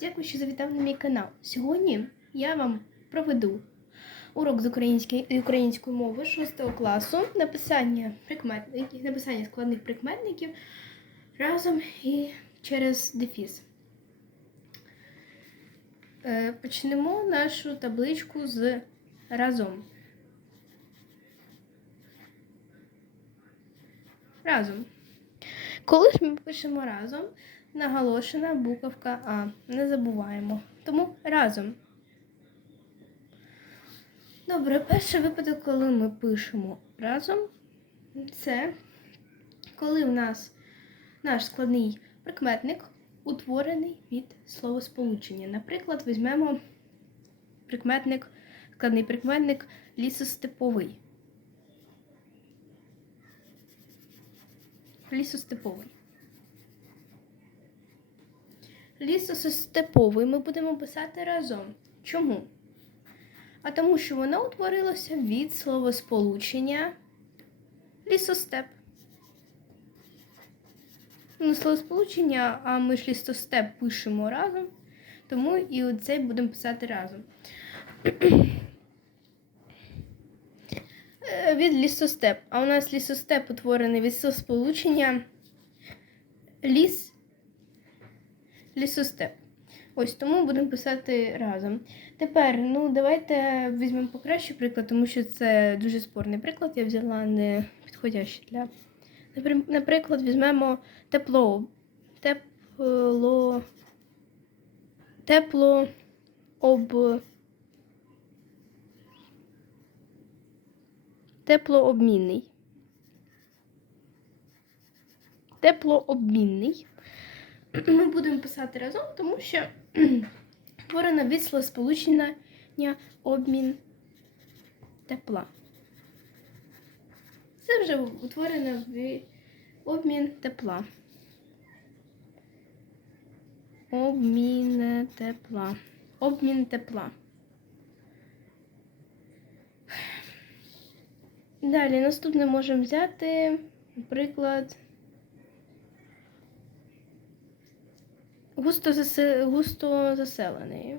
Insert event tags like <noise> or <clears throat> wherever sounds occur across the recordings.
Дякую, що завітав на мій канал. Сьогодні я вам проведу урок з української, української мови 6 класу, написання прикметників, написання складних прикметників разом і через дефіс. Е, Почнемо нашу табличку з разом. Разом. Коли ж ми пишемо разом, наголошена буковка А. Не забуваємо. Тому разом. Добре, перший випадок, коли ми пишемо разом, це коли в нас наш складний прикметник утворений від словосполучення. Наприклад, візьмемо прикметник, складний прикметник лісостеповий. Лісостеповий. Лісостеповий ми будемо писати разом. Чому? А тому, що воно утворилося від словосполучення лісостеп. Ну, словосполучення, а ми ж лісостеп пишемо разом, тому і оцей будемо писати разом. Е, Від лісостеп. А у нас лісостеп утворений від словосполучення ліс лісостеп. Ось тому будемо писати разом. Тепер, ну, давайте візьмемо покращий приклад, тому що це дуже спорний приклад. Я взяла не підходящий для. Наприклад, візьмемо тепло. Тепло. Тепло об. Теплообмінний. Теплообмінний ми будемо писати разом, тому що створено від словосполучення обмін тепла. Це вже утворено в обмін тепла. Обмін тепла. Обмін тепла. Далі наступне можемо взяти, наприклад. Густо, засе... густо заселений.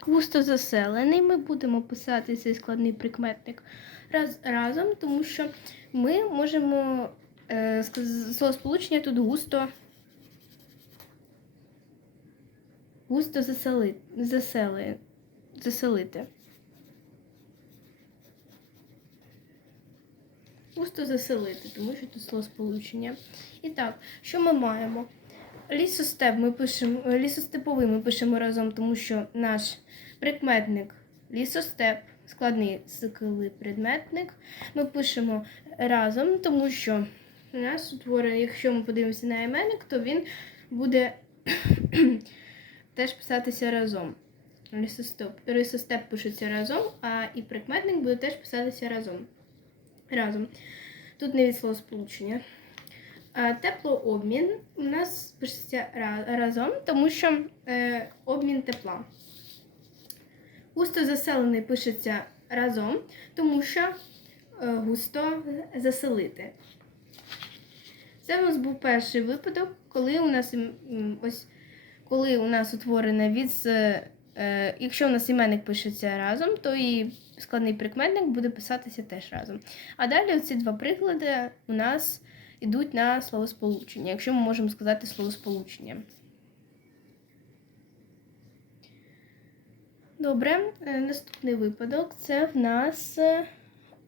Густо заселений. Ми будемо писати цей складний прикметник раз, разом, тому що ми можемо е, сказ- словосполучення тут густо. Густо засели, засели, заселити. Густо заселити, тому що тут словосполучення. І так, що ми маємо? Лісостеп ми пишемо, лісостеповий ми пишемо разом, тому що наш прикметник лісостеп, складний сиклий предметник, ми пишемо разом, тому що у нас утворений, якщо ми подивимося на іменник, то він буде <clears throat> теж писатися разом. Лісостеп, лісостеп пишеться разом, а і прикметник буде теж писатися разом разом. Тут не від словосполучення. Теплообмін у нас пишеться разом, тому що е, обмін тепла. Густо заселений пишеться разом, тому що е, густо заселити. Це у нас був перший випадок, коли у нас ось коли у нас утворене від е, якщо у нас іменник пишеться разом, то і складний прикметник буде писатися теж разом. А далі ці два приклади у нас йдуть на словосполучення, якщо ми можемо сказати словосполучення. Добре, е, наступний випадок це в нас е,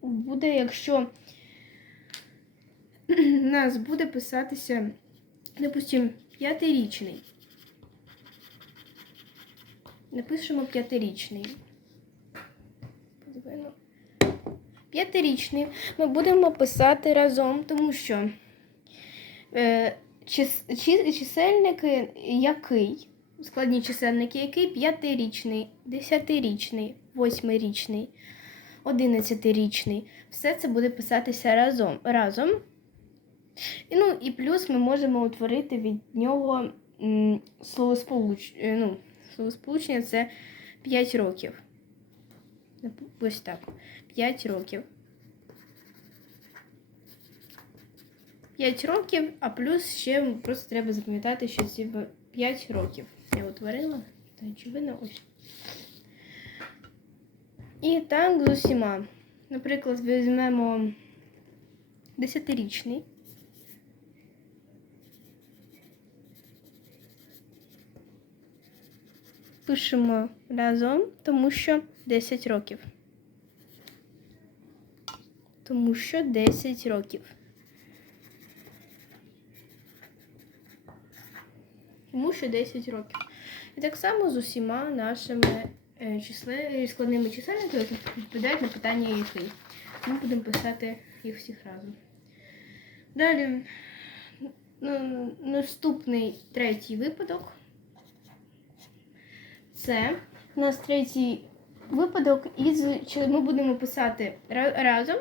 буде, якщо в <clears throat> нас буде писатися, допустимо, п'ятирічний. Напишемо п'ятирічний. Подивимо. П'ятирічний ми будемо писати разом, тому що е, чис, чи, чисельники який, складні чисельники, який п'ятирічний, десятирічний, восьмирічний, одинадцятирічний. Все це буде писатися разом. разом. І, ну, і плюс ми можемо утворити від нього словосполуч... е, ну, словосполучення це 5 років. Ось так. 5 років. 5 років, а плюс ще просто треба запам'ятати, що ці 5 років. Я утворила, та очевидно ось. І так з усіма. Наприклад, візьмемо 10-річний. Пишемо разом, тому що 10 років. Тому що 10 років. Тому що 10 років. І так само з усіма нашими е, числи, складними чисельниками, які відповідають на питання який. Ми будемо писати їх всіх разом. Далі ну, наступний третій випадок. Це у нас третій випадок, із ми будемо писати разом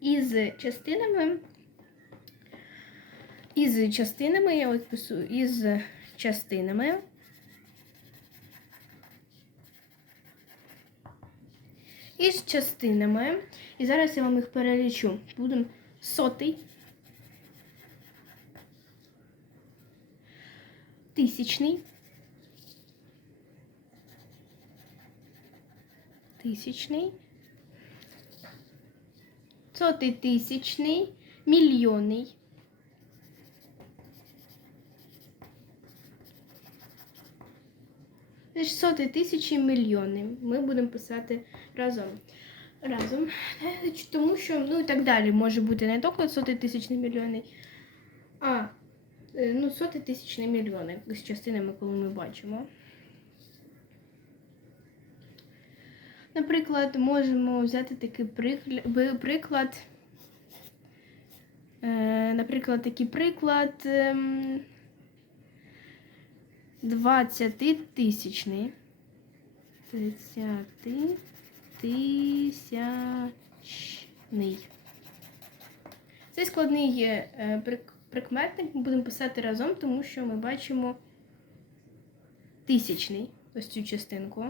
із частинами. Із частинами, я от пишу із частинами. Із частинами. І зараз я вам їх перелічу. Будемо сотий, тисячний, тисячний, сотий тисячний, мільйонний. Це ж Соти тисячі мільйони. Ми будемо писати разом. Разом. Тому що, ну і так далі, може бути не тільки соти тисячні мільйони, а е, ну, соти тисячні мільйони з частинами, коли ми бачимо. Наприклад, можемо взяти такий приклад. Е, Наприклад, такий приклад. ем, 20 тисячний. 30 тисячний. Цей складний є е, прикметник ми будемо писати разом, тому що ми бачимо тисячний ось цю частинку.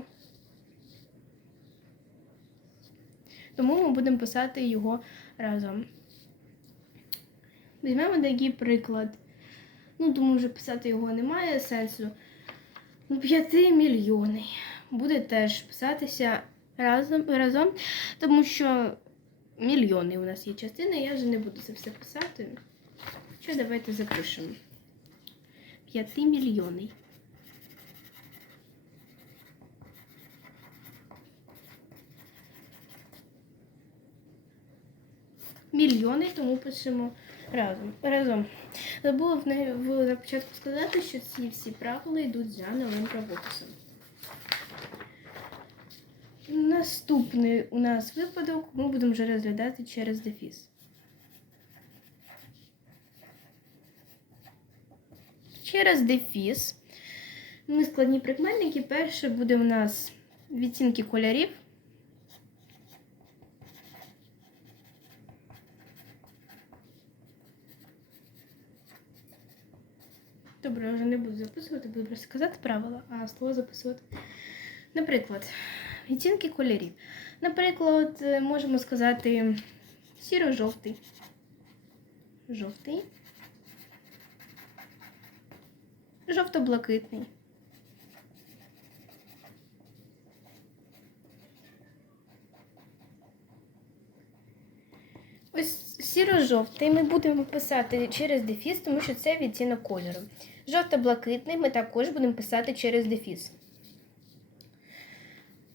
Тому ми будемо писати його разом. Візьмемо такий приклад. Ну, думаю, вже писати його немає сенсу. Ну, 5 мільйонів. Буде теж писатися разом, разом, тому що мільйони у нас є частини, я вже не буду це все писати. Що давайте запишемо. 5 мільйонів. Мільйони, тому пишемо разом. разом. Забула в неї на початку сказати, що ці всі правила йдуть за новим правописом. Наступний у нас випадок ми будемо вже розглядати через дефіс. Через дефіс ми складні прикметники. Перше буде у нас відтінки кольорів. Добре, я вже не буду записувати, буду просто сказати правила, а слово записувати. Наприклад, відтінки кольорів. Наприклад, е, можемо сказати сіро-жовтий. Жовтий. Жовто-блакитний. Ось сіро-жовтий ми будемо писати через дефіс, тому що це відтінок кольору. Жовто-блакитний ми також будемо писати через дефіс.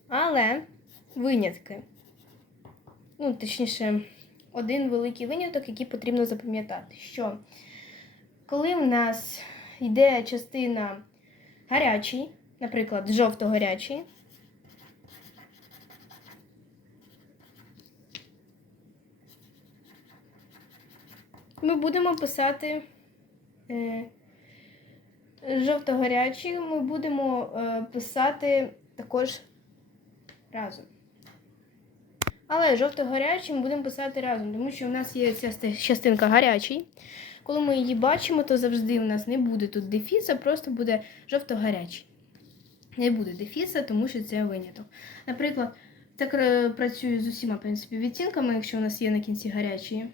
Але винятки. Ну, точніше, один великий виняток, який потрібно запам'ятати, що коли в нас йде частина гарячий, наприклад, жовто-гарячий, ми будемо писати жовто-гарячий, ми будемо е, писати також разом. Але жовто-гарячий ми будемо писати разом, тому що у нас є ця частинка гарячий. Коли ми її бачимо, то завжди у нас не буде тут дефіса, просто буде жовто-гарячий. Не буде дефіса, тому що це виняток. Наприклад, так е, працюю з усіма в принципі, відтінками, якщо у нас є на кінці гарячі.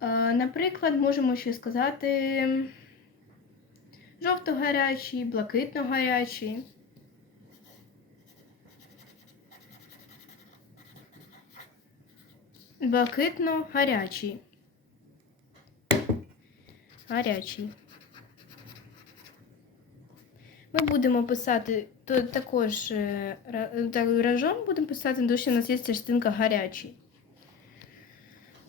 Е, Наприклад, можемо ще сказати жовто-гарячий, блакитно-гарячий. Блакитно-гарячий. Гарячий. Ми будемо писати то також е, так, разом будемо писати, тому що у нас є частинка гарячий.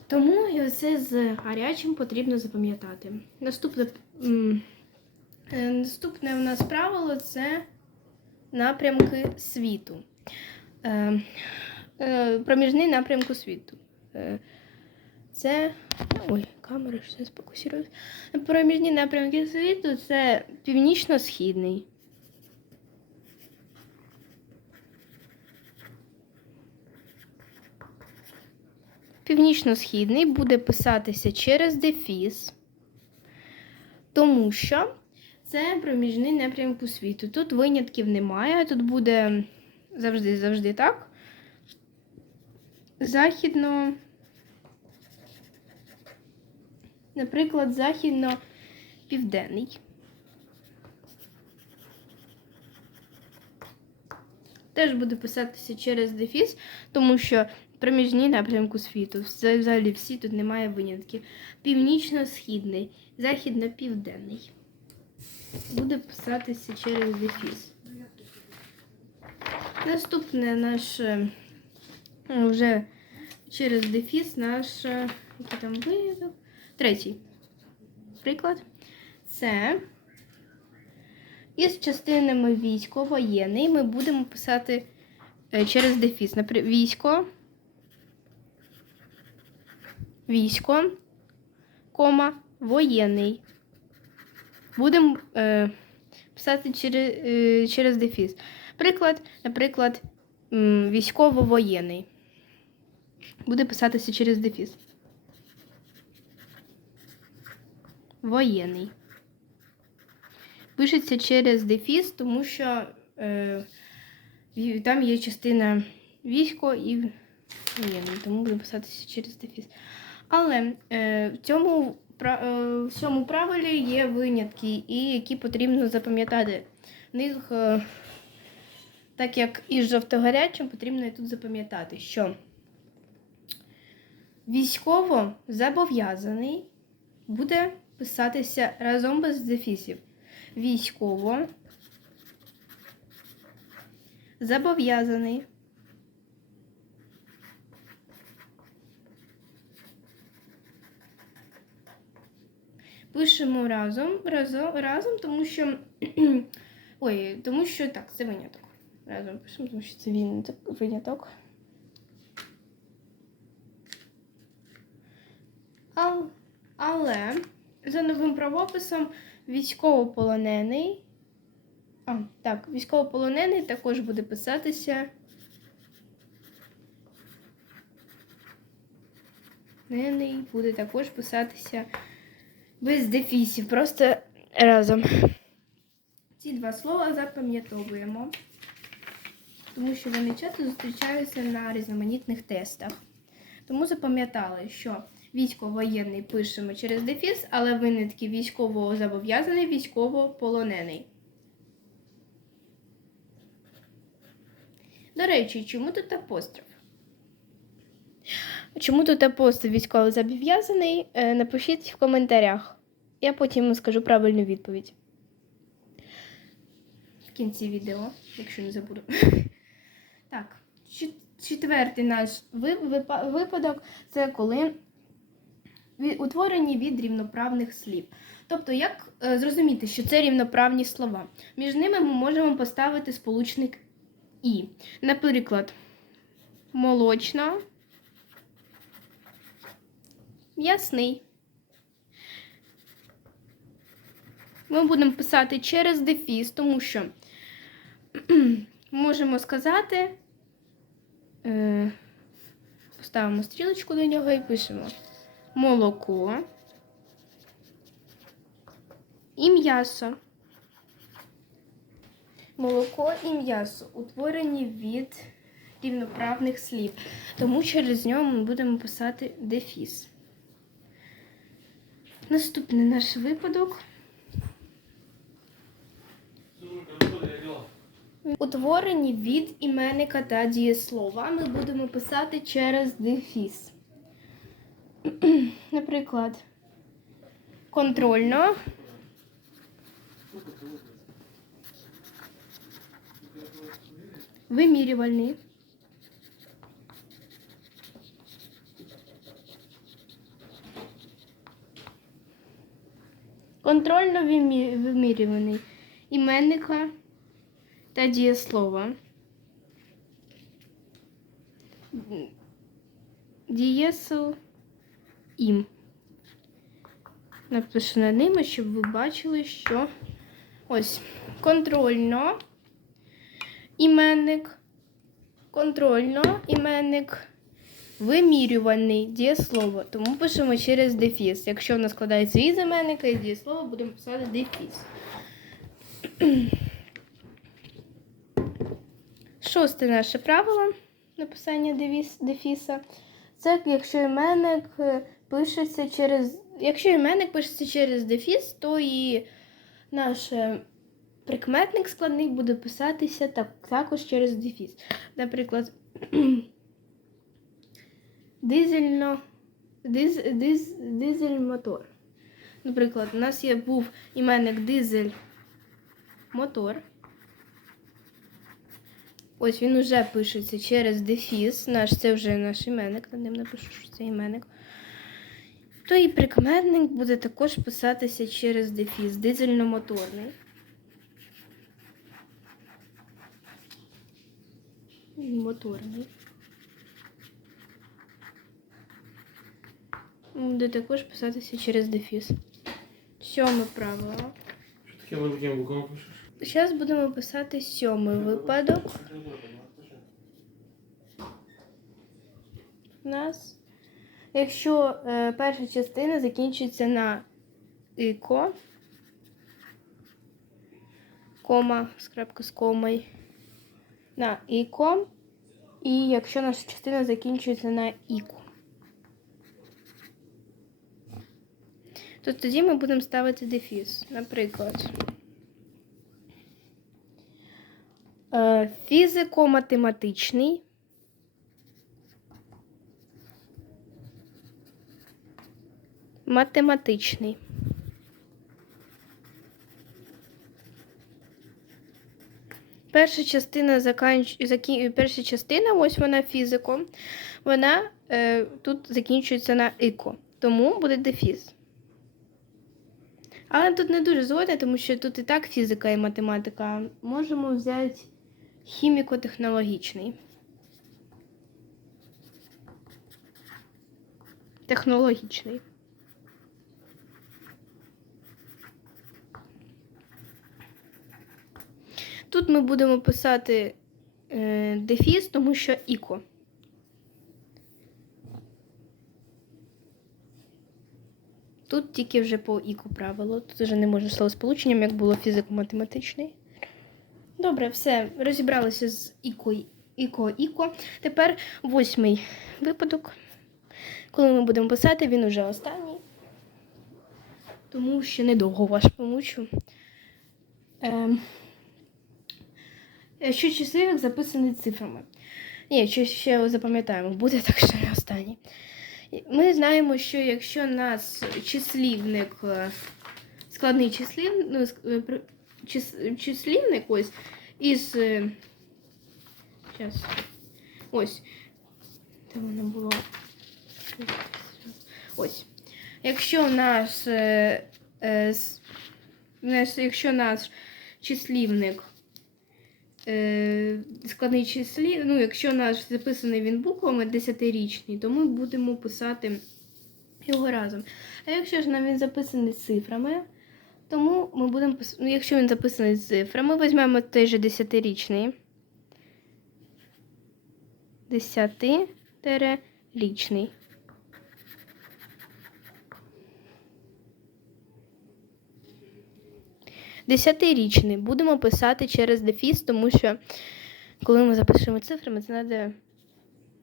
Тому і оце з гарячим потрібно запам'ятати. Наступне, наступне у нас правило це напрямки світу. Е, е, проміжний напрямку світу. Е, це. Ой, камера ще сфокусується. Проміжні напрямки світу це північно-східний. Північно-східний буде писатися через дефіс, тому що це проміжний напрямку світу. Тут винятків немає, тут буде завжди, завжди так. Західно, наприклад, західно-південний. Теж буде писатися через дефіс, тому що проміжні напрямку світу. Взагалі всі тут немає винятків. Північно-східний, західно-південний. Буде писатися через дефіс. Наступне наш е, вже через дефіс наш який там виняток. Третій приклад. Це із частинами військо воєнний ми будемо писати е, через дефіс. Наприклад, військо, військо, кома, воєнний. Будемо е, писати через, е, через дефіс. Приклад, наприклад, військово-воєнний. Буде писатися через дефіс. Воєнний. Пишеться через дефіс, тому що е, там є частина військо і воєнний, тому буде писатися через дефіс. Але е, в цьому е, в цьому правилі є винятки, і які потрібно запам'ятати. В них, е, так як і з жовтогарячим, потрібно і тут запам'ятати, що військово зобов'язаний буде писатися разом без дефісів. Військово зобов'язаний Пишемо разом, разом, разом, тому що. <clears throat> Ой, тому що так, це виняток. Разом пишемо, тому що це виняток. Але за новим правописом військовополонений. А, так, військовополонений також буде писатися. Нений буде також писатися без дефісів, просто разом. Ці два слова запам'ятовуємо, тому що вони часто зустрічаються на різноманітних тестах. Тому запам'ятали, що військово-воєнний пишемо через дефіс, але винятки військово зобов'язаний, військово-полонений. До речі, чому тут апостроф? Чому тут апостроф військово зобов'язаний? Е, Напишіть в коментарях. Я потім скажу правильну відповідь. В кінці відео, якщо не забуду. <laughs> Так, четвертий наш випадок це коли утворені від рівноправних слів. Тобто, як е, зрозуміти, що це рівноправні слова? Між ними ми можемо поставити сполучник і. Наприклад, молочна, м'ясний. Ми будемо писати через дефіс, тому що можемо сказати, е, поставимо стрілочку до нього і пишемо молоко і м'ясо. Молоко і м'ясо утворені від рівноправних слів, тому через нього ми будемо писати дефіс. Наступний наш випадок. Утворені від іменника та дієслова ми будемо писати через дефіс. <clears throat> Наприклад, контрольно. Вимірювальний. Контрольно вимірюваний іменника та дієслова. Дієсел ім. Напишу над ними, щоб ви бачили, що ось контрольно іменник, контрольно іменник, вимірюваний дієслово. Тому пишемо через дефіс. Якщо в нас складається із іменника і дієслова, будемо писати дефіс. Шосте наше правило написання дефіса. Це якщо іменник е, пишеться через. Якщо іменник пишеться через дефіс, то і наш е, прикметник складний буде писатися так, також через дефіс. Наприклад, дизельно, диз, диз, дизель мотор. Наприклад, у нас є був іменник дизель мотор. Ось він уже пишеться через дефіс. Наш це вже наш іменник, над ним напишу, що це іменник. То і прикметник буде також писатися через дефіс, дизельно-моторний. Моторний. Буде також писатися через дефіс. Сьоме правило. Що таке великими буквами пишеш? Зараз будемо писати сьомий випадок. У нас, якщо е, перша частина закінчується на іко, кома, скрапка з комою, на іко, і якщо наша частина закінчується на іку. То тоді ми будемо ставити дефіс. Наприклад. Е, Фізико-математичний. Математичний. Перша частина заканч... закі... перша частина, ось вона фізико, вона е, тут закінчується на іко, тому буде дефіс. Але тут не дуже згодна, тому що тут і так фізика і математика. Можемо взяти хіміко-технологічний. Технологічний. Тут ми будемо писати е, дефіс, тому що іко. Тут тільки вже по іку правило. Тут вже не може словосполученням, як було фізико-математичний. Добре, все, розібралися з іко, іко, іко. Тепер восьмий випадок. Коли ми будемо писати, він уже останній. Тому ще недовго вас помучу. Ем, що числівник записаний цифрами. Ні, що ще запам'ятаємо, буде так, що не останній. Ми знаємо, що якщо нас числівник, е, складний числівник, ну, е, числівник ось із. Зараз. Ось. Де воно було? Ось. Якщо наш, е, е, с- наш якщо наш числівник е, складний числі, ну, якщо наш записаний він буквами десятирічний, то ми будемо писати його разом. А якщо ж нам він записаний цифрами, тому ми будемо ну, якщо він записаний з цифрами, візьмемо той же десятирічний. Десятирічний. Десятирічний будемо писати через дефіс, тому що коли ми запишемо цифрами, це треба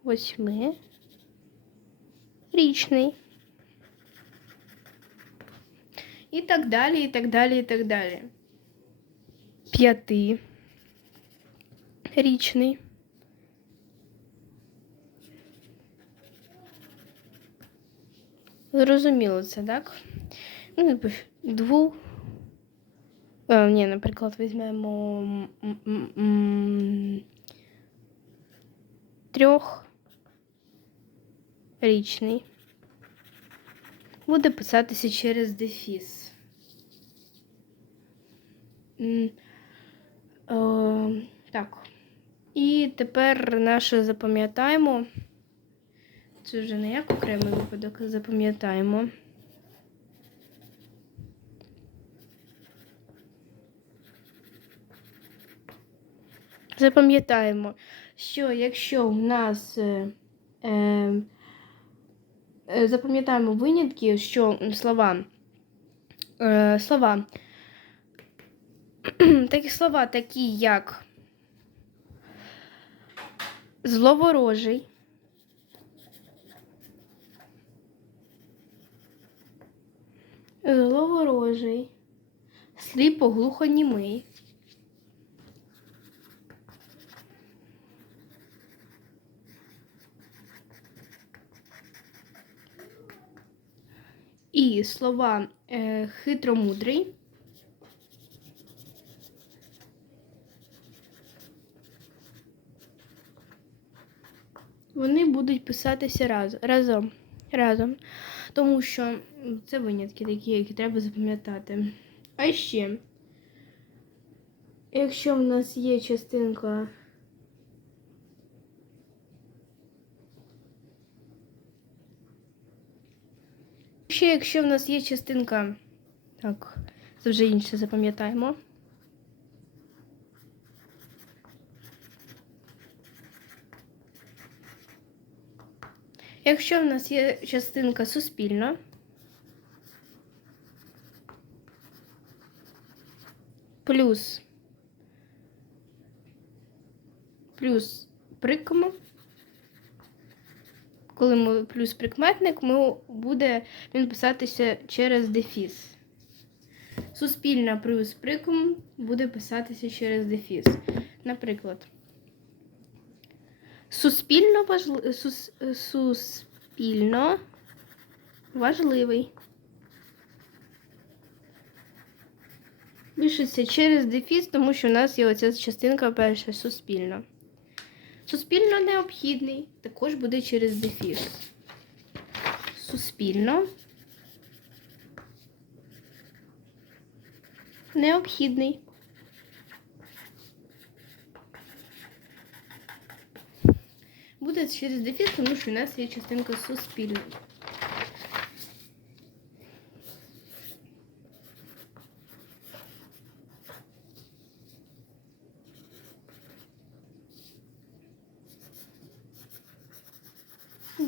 восьмирічний. І так далі, і так далі, і так далі. П'ятирічний. Зрозуміло це, так? Ну. Е, ні, наприклад, візьмемо трьохрічний. Буде писатися через дефіс. Е, так. І тепер наше запам'ятаємо. Це вже не як окремий випадок, запам'ятаємо. Запам'ятаємо, що якщо в нас е, е, е, запам'ятаємо винятки, що слова, е, слова, <clears throat> такі слова, такі як зловорожий, зловорожий, сліпоглухонімий. Слова е, хитромудрий. Вони будуть писатися раз, разом. разом. Тому що це винятки такі, які треба запам'ятати. А ще, якщо в нас є частинка. Ще якщо в нас є частинка. Так, це вже інше запам'ятаємо. Якщо в нас є частинка суспільна, плюс плюс прикома, коли ми плюс прикметник, ми буде він писатися через дефіс. Суспільна плюс приком буде писатися через дефіс. Наприклад, суспільно важли... сус... суспільно важливий. Пишеться через дефіс, тому що у нас є оця частинка перша суспільно. Суспільно необхідний також буде через дефіс. Суспільно необхідний. Буде через дефіс, тому що у нас є частинка суспільна.